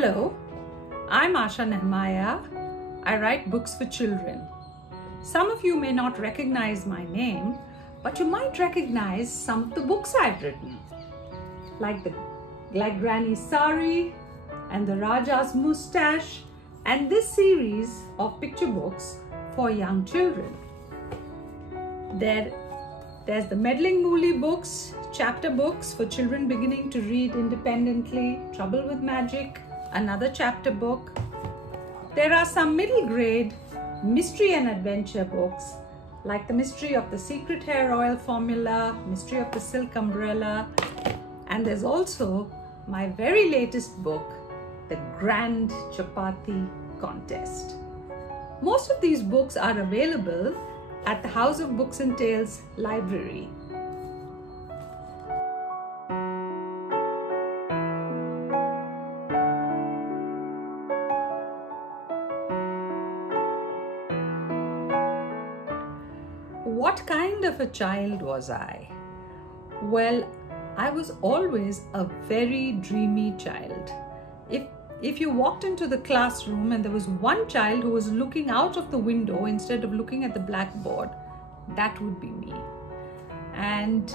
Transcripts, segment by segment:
Hello, I'm Asha Nehemiah. I write books for children. Some of you may not recognize my name, but you might recognize some of the books I've written, like Granny's Sari and the Raja's Moustache, and this series of picture books for young children. There's the Meddling Mooly books, chapter books for children beginning to read independently, Trouble with Magic, another chapter book. There are some middle grade mystery and adventure books like The Mystery of the Secret Hair Oil Formula, Mystery of the Silk Umbrella, and there's also my very latest book, The Grand Chapati Contest. Most of these books are available at the House of Books and Tales library. What kind of a child was I? Well, I was always a very dreamy child. If you walked into the classroom and there was one child who was looking out of the window instead of looking at the blackboard, that would be me. And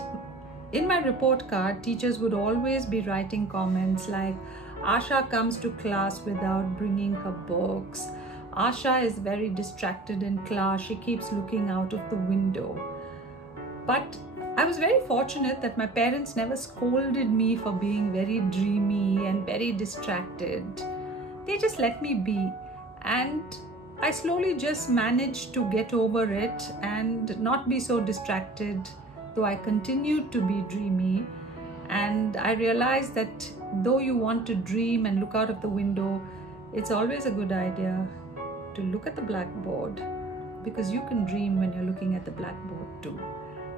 in my report card, teachers would always be writing comments like, Asha comes to class without bringing her books. Asha is very distracted in class. She keeps looking out of the window. But I was very fortunate that my parents never scolded me for being very dreamy and very distracted. They just let me be. And I slowly just managed to get over it and not be so distracted, though I continued to be dreamy. And I realized that though you want to dream and look out of the window, it's always a good idea to look at the blackboard, because you can dream when you're looking at the blackboard too.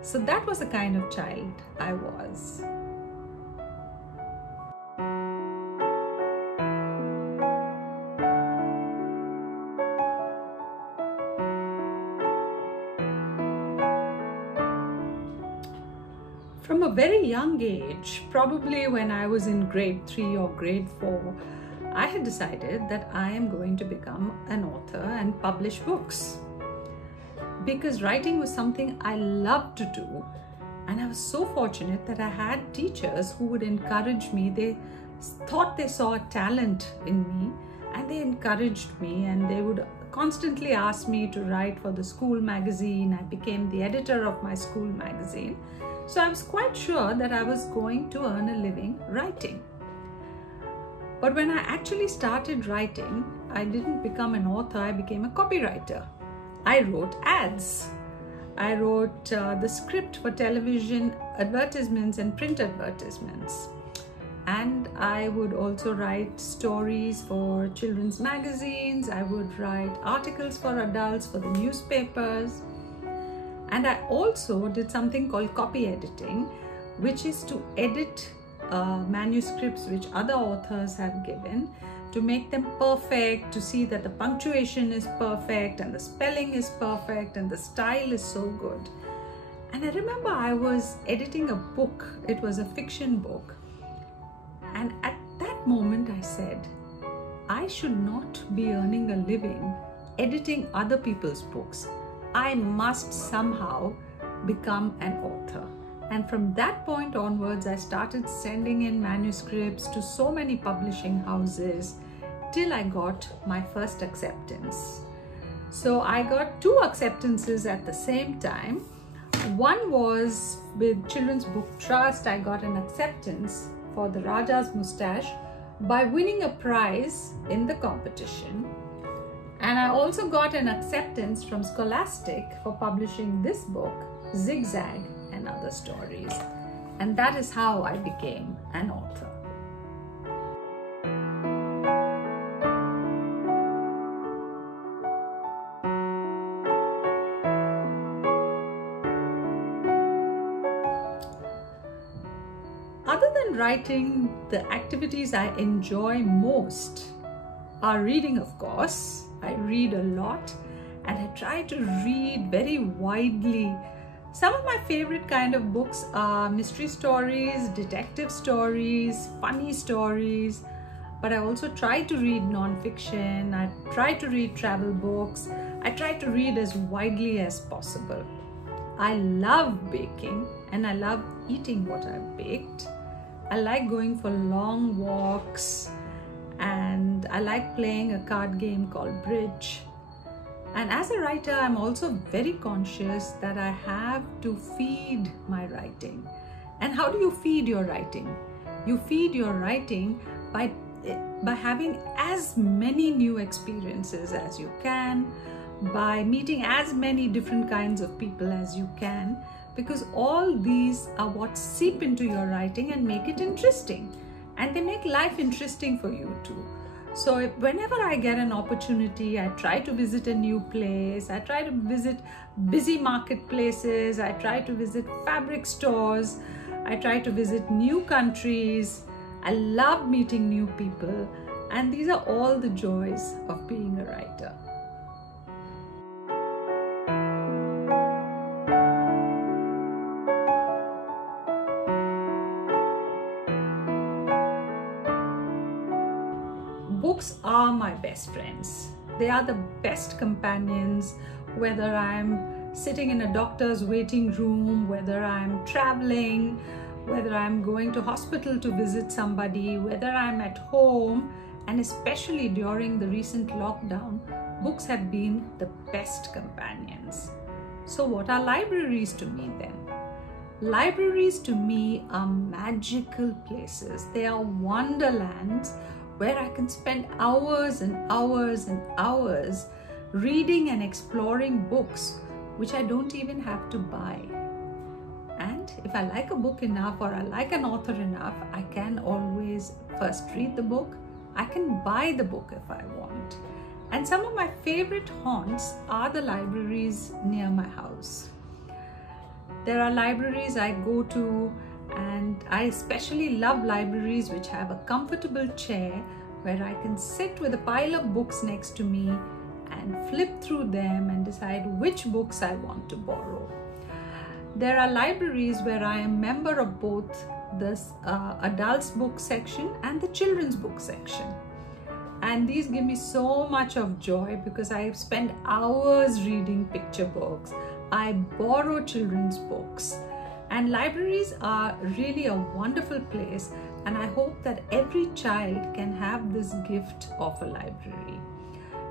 So that was the kind of child I was. From a very young age, probably when I was in grade 3 or grade 4, I had decided that I am going to become an author and publish books, because writing was something I loved to do. And I was so fortunate that I had teachers who would encourage me. They thought they saw a talent in me and they encouraged me, and they would constantly ask me to write for the school magazine. I became the editor of my school magazine. So I was quite sure that I was going to earn a living writing. But when I actually started writing, I didn't become an author, I became a copywriter. I wrote ads. I wrote the script for television advertisements and print advertisements. And I would also write stories for children's magazines. I would write articles for adults for the newspapers. And I also did something called copy editing, which is to edit manuscripts which other authors have given, to make them perfect, to see that the punctuation is perfect and the spelling is perfect and the style is so good. And I remember I was editing a book. It was a fiction book. And at that moment I said, I should not be earning a living editing other people's books. I must somehow become an author. And from that point onwards, I started sending in manuscripts to so many publishing houses till I got my first acceptance. So I got 2 acceptances at the same time. One was with Children's Book Trust. I got an acceptance for the Raja's Moustache by winning a prize in the competition. And I also got an acceptance from Scholastic for publishing this book, Zigzag and Other Stories. And that is how I became an author. Other than writing, the activities I enjoy most are reading, of course. I read a lot and I try to read very widely. Some of my favorite kind of books are mystery stories, detective stories, funny stories, but I also try to read non-fiction. I try to read travel books. I try to read as widely as possible. I love baking and I love eating what I've baked. I like going for long walks and I like playing a card game called bridge. And as a writer, I'm also very conscious that I have to feed my writing. And how do you feed your writing? You feed your writing by having as many new experiences as you can, by meeting as many different kinds of people as you can, because all these are what seep into your writing and make it interesting. And they make life interesting for you too. So whenever I get an opportunity, I try to visit a new place. I try to visit busy marketplaces. I try to visit fabric stores. I try to visit new countries. I love meeting new people. And these are all the joys of being a writer. Books are my best friends. They are the best companions, whether I'm sitting in a doctor's waiting room, whether I'm traveling, whether I'm going to hospital to visit somebody, whether I'm at home, and especially during the recent lockdown, books have been the best companions. So what are libraries to me then? Libraries to me are magical places. They are wonderlands where I can spend hours and hours and hours reading and exploring books which I don't even have to buy. And if I like a book enough or I like an author enough, I can always first read the book. I can buy the book if I want. And some of my favorite haunts are the libraries near my house. There are libraries I go to, and I especially love libraries which have a comfortable chair where I can sit with a pile of books next to me and flip through them and decide which books I want to borrow. There are libraries where I am a member of both the adults book section and the children's book section. And these give me so much of joy because I spend hours reading picture books. I borrow children's books. And libraries are really a wonderful place, and I hope that every child can have this gift of a library.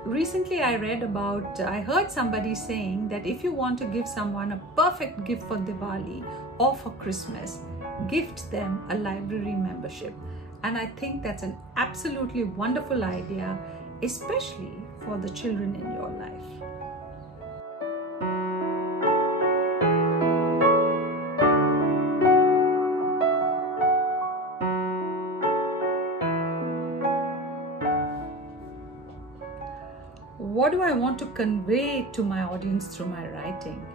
Recently I heard somebody saying that if you want to give someone a perfect gift for Diwali or for Christmas, gift them a library membership. And I think that's an absolutely wonderful idea, especially for the children in your life. What do I want to convey to my audience through my writing?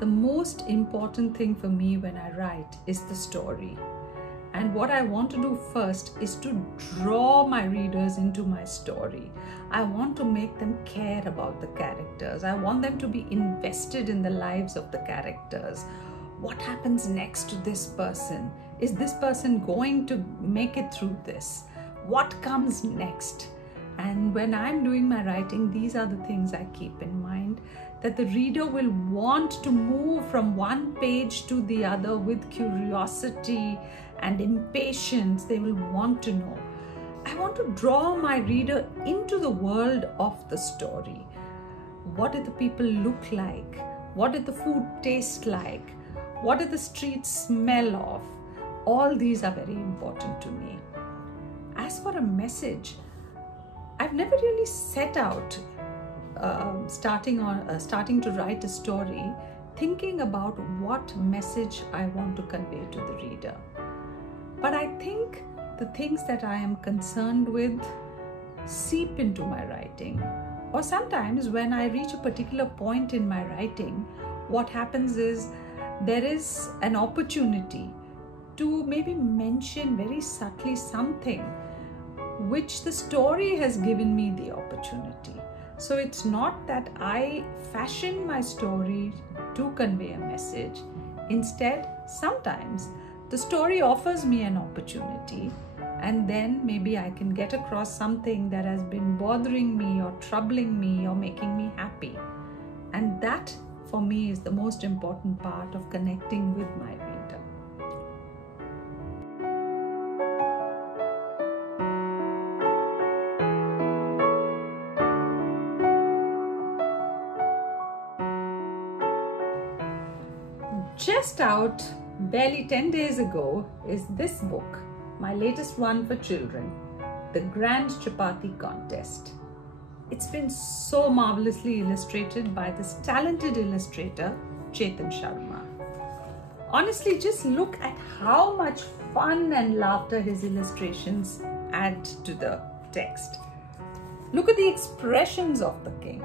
The most important thing for me when I write is the story. And what I want to do first is to draw my readers into my story. I want to make them care about the characters. I want them to be invested in the lives of the characters. What happens next to this person? Is this person going to make it through this? What comes next? And when I'm doing my writing, these are the things I keep in mind, that the reader will want to move from one page to the other with curiosity and impatience. They will want to know. I want to draw my reader into the world of the story. What did the people look like? What did the food taste like? What did the streets smell of? All these are very important to me. As for a message, I've never really set out starting to write a story thinking about what message I want to convey to the reader. But I think the things that I am concerned with seep into my writing. Or sometimes when I reach a particular point in my writing, what happens is there is an opportunity to maybe mention very subtly something which the story has given me the opportunity. So it's not that I fashion my story to convey a message. Instead, sometimes the story offers me an opportunity and then maybe I can get across something that has been bothering me or troubling me or making me happy. And that for me is the most important part of connecting with my reader. Just out barely 10 days ago is this book, my latest one for children, The Grand Chapati Contest. It's been so marvelously illustrated by this talented illustrator, Chetan Sharma. Honestly, just look at how much fun and laughter his illustrations add to the text. Look at the expressions of the king.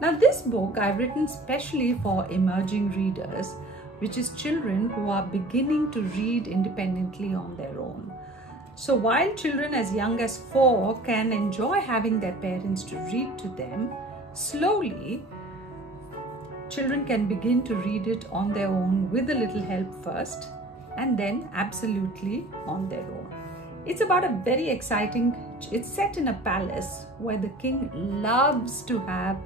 Now, this book I've written specially for emerging readers, which is children who are beginning to read independently on their own. So while children as young as 4 can enjoy having their parents to read to them, slowly children can begin to read it on their own with a little help first, and then absolutely on their own. It's about a very exciting, it's set in a palace where the king loves to have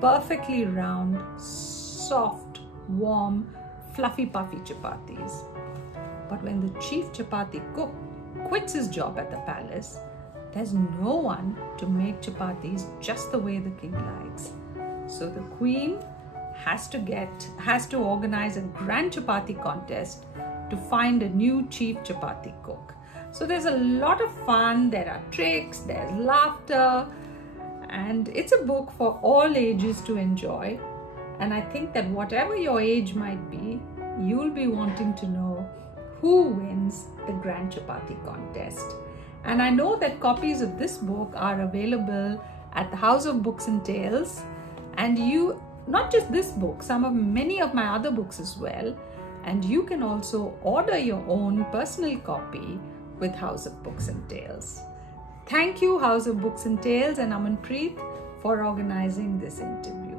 perfectly round, soft, warm, fluffy, puffy chapatis. But when the chief chapati cook quits his job at the palace, there's no one to make chapatis just the way the king likes. So the queen has to organize a grand chapati contest to find a new chief chapati cook. So there's a lot of fun, there are tricks, there's laughter, and it's a book for all ages to enjoy. And I think that whatever your age might be, you'll be wanting to know who wins the Grand Chapati Contest. And I know that copies of this book are available at the House of Books and Tales. And not just this book, many of my other books as well. And you can also order your own personal copy with House of Books and Tales. Thank you, House of Books and Tales and Amanpreet, for organizing this interview.